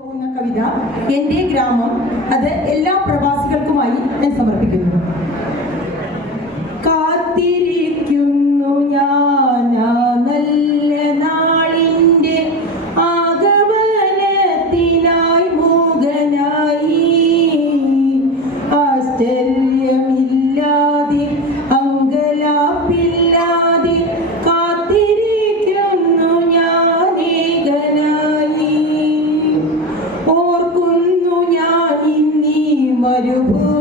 പോകുന്ന കവിത എന്റെ ഗ്രാമം അത് എല്ലാ പ്രവാസികൾക്കുമായി ഞാൻ സമർപ്പിക്കുന്നു. കാത്തിരി glória, o.